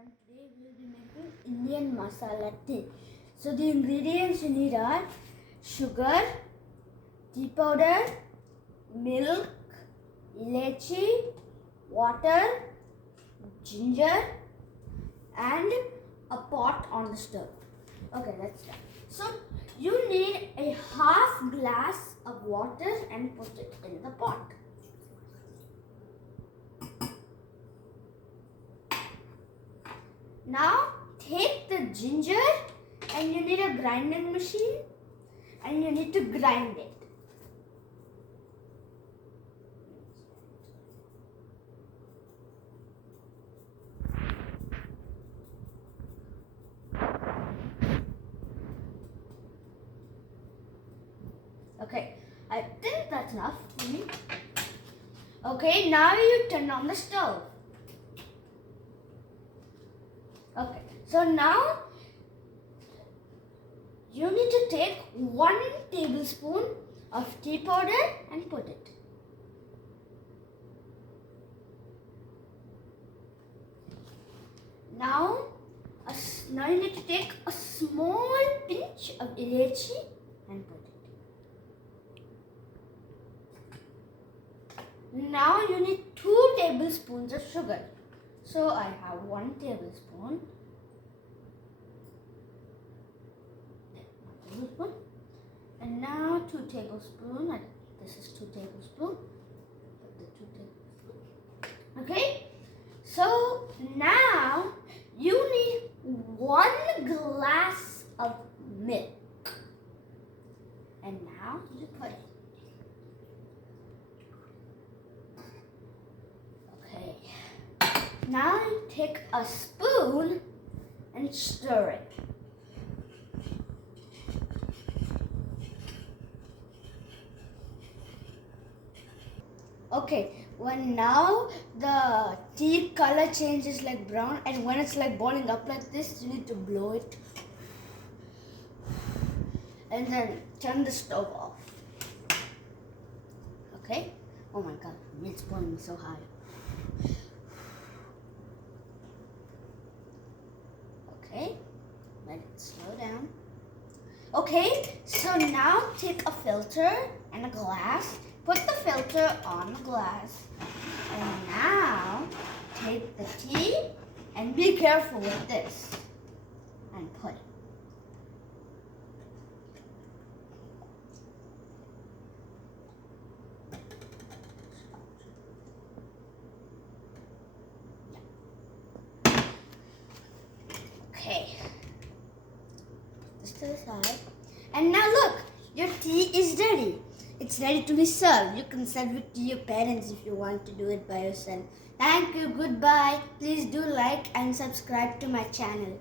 and today we will be making Indian masala tea. So the ingredients you need are sugar, tea powder, milk, elaichi, water, ginger and a pot on the stove. Okay, let's start. So you need a half glass of water and put it in the pot. Now take the ginger and you need a grinding machine and you need to grind it. Okay, I think that's enough for me. Okay, now you turn on the stove. Okay, so now you need to take 1 tablespoon of tea powder and put it. Now you need to take a small pinch of elaichi and put it. Now you need 2 tablespoons of sugar. So I have 1 tablespoon. And now 2 tablespoons. This is 2 tablespoons. Put the 2 tablespoons. Okay. So now you need 1 glass of milk. And now you put it. Okay. Now you take a spoon and stir it. Okay, when now the tea color changes like brown and when it's like boiling up like this, you need to blow it and then turn the stove off. Okay? Oh my god, it's boiling so high. Okay, let it slow down. Okay, so now take a filter and a glass. Put the filter on the glass. And now take the tea and be careful with this. And put it. Okay. Put this to the side. And now look, your tea is ready. It's ready to be served. You can serve it to your parents if you want to do it by yourself. Thank you. Goodbye. Please do like and subscribe to my channel.